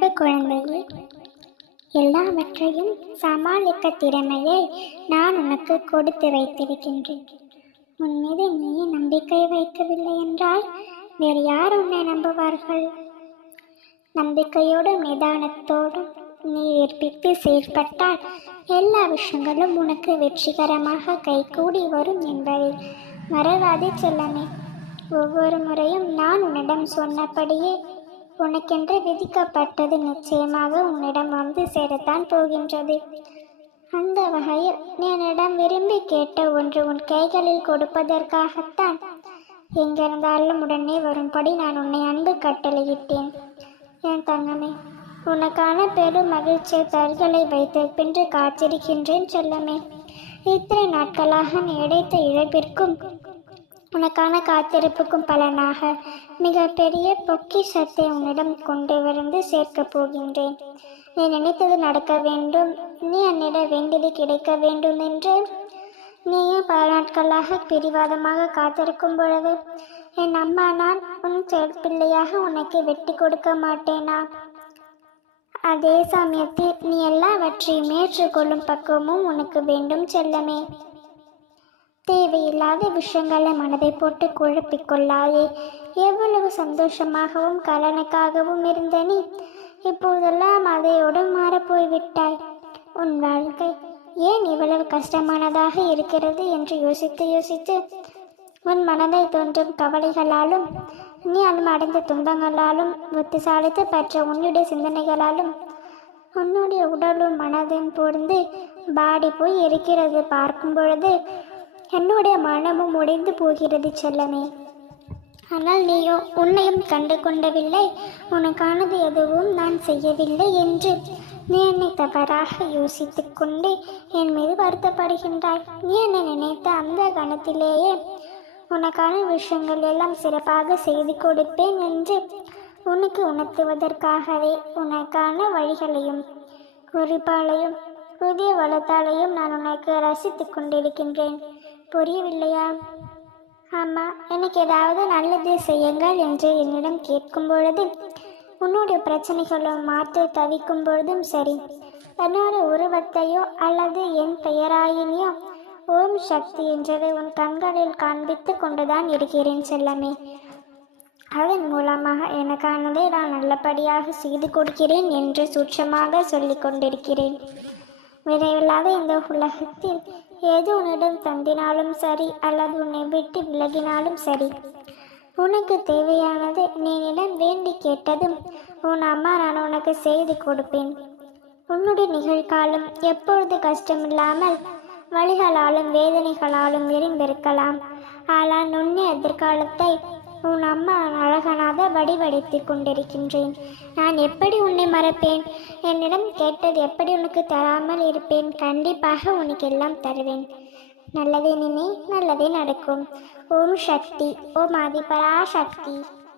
அன்பு குழந்தையே எல்லாவற்றையும் சமாளிக்க திறமையை நான் உனக்கு கொடுத்து வைத்திருக்கின்றேன். உன் மீது நீ நம்பிக்கை வைக்கவில்லை என்றால் வேறு யார் உன்னை நம்புவார்கள்? நம்பிக்கையோடும் நிதானத்தோடும் நீ ஏற்பித்து செயல்பட்டால் எல்லா விஷயங்களும் உனக்கு வெற்றிகரமாக கைகூடி வரும் என்பதை மறவாதே செல்லமே. ஒவ்வொரு முறையும் நான் உன்னிடம் சொன்னபடியே உனக்கென்று விதிக்கப்பட்டது நிச்சயமாக உன்னிடம் வந்து சேரத்தான் போகின்றது. அந்த வகையில் நீ என்னிடம் விரும்பி கேட்ட ஒன்று உன் கைகளில் கொடுப்பதற்காகத்தான். எங்கிருந்தாலும் உடனே வரும்படி நான் உன்னை அன்பு கட்டளையிட்டேன். என் தங்கமே உனக்கான பெரும் மகிழ்ச்சியை தர்களை வைத்த பின்று காத்திருக்கின்றேன் சொல்லமே. இத்தனை நாட்களாக நீ இழைத்த இழப்பிற்கும் உனக்கான காத்திருப்புக்கும் பலனாக மிகப்பெரிய பொக்கிஷத்தை உன்னிடம் கொண்டு வந்து சேர்க்கப் போகின்றேன். நீ நினைத்தது நடக்க வேண்டும். நீ என்னிடம் வேண்டியது கிடைக்க வேண்டும் என்று நீயே பல நாட்களாக பிடிவாதமாக காத்திருக்கும் பொழுது என் அம்மா நான் உன் பிள்ளையாக உனக்கு வெட்டி கொடுக்க மாட்டேனா? அதே சமயத்தில் நீ எல்லாவற்றையும் ஏற்றுக்கொள்ளும் பக்குவமும் உனக்கு வேண்டும் செல்லமே. தேவையில்லாத விஷயங்களை மனதை போட்டு குழப்பிக்கொள்ளாதே. எவ்வளவு சந்தோஷமாகவும் கலனுக்காகவும் இருந்த நீ இப்போதெல்லாம் அதையோடு மாறப்போய்விட்டாய். உன் வாழ்க்கை ஏன் இவ்வளவு கஷ்டமானதாக இருக்கிறது என்று யோசித்து யோசித்து உன் மனதை தோன்றும் கவலைகளாலும் நீ அடைந்த துன்பங்களாலும் புத்திசாலித்து பெற்ற உன்னுடைய சிந்தனைகளாலும் உன்னுடைய உடலும் மனதும் பொருந்து பாடி போய் இருக்கிறது பார்க்கும் பொழுது என்னுடைய மனமும் உடைந்து போகிறது செல்லமே. ஆனால் நீயோ உன்னையும் கண்டு கொண்டவில்லை உனக்கானது எதுவும் நான் செய்யவில்லை என்று நீ என்னை தவறாக யோசித்து கொண்டு என் மீது வருத்தப்படுகின்றாய். நீ என்னை நினைத்த அந்த கணத்திலேயே உனக்கான விஷயங்கள் எல்லாம் சிறப்பாக செய்து கொடுப்பேன் என்று உனக்கு உணர்த்துவதற்காகவே உனக்கான வழிகளையும் குறிப்பாலையும் புதிய வளத்தாலையும் நான் உனக்கு ரசித்து கொண்டிருக்கின்றேன். புரியவில்லையா? ஆமாம் எனக்கு ஏதாவது நல்லது செய்யுங்கள் என்று என்னிடம் கேட்கும் பொழுது உன்னுடைய பிரச்சனைகளோ மாற்று தவிக்கும் பொழுதும் சரி. என்னோட உருவத்தையோ அல்லது என் பெயராயினியோ ஓம் சக்தி என்றதை உன் கண்களில் காண்பித்து கொண்டுதான் இருக்கிறேன் செல்லமே. அதன் மூலமாக எனக்கானதை நான் நல்லபடியாக செய்து கொடுக்கிறேன் என்று சூட்சமாக சொல்லிக் கொண்டிருக்கிறேன். விரைவில்லாத இந்த உலகத்தில் எது உன்னிடம் தந்தினாலும் சரி அல்லது உன்னை விட்டு விலகினாலும் சரி. உனக்கு தேவையானது நீ என்னிடம் வேண்டி கேட்டதும் உன் அம்மா நான் உனக்கு செய்து கொடுப்பேன். உன்னுடைய நிகழ்காலம் எப்பொழுது கஷ்டமில்லாமல் வழிகளாலும் வேதனைகளாலும் விரும்பிருக்கலாம் ஆனால் நுண்ணிய எதிர்காலத்தை உன் அம்மா அழகனாக வடிவடைத்து கொண்டிருக்கின்றேன். நான் எப்படி உன்னை மறப்பேன்? என்னிடம் கேட்டது எப்படி உனக்கு தராமல் இருப்பேன்? கண்டிப்பாக உனக்கு எல்லாம் தருவேன். நல்லதே நினை நல்லதே நடக்கும். ஓம் சக்தி ஓம் ஆதிபரா சக்தி.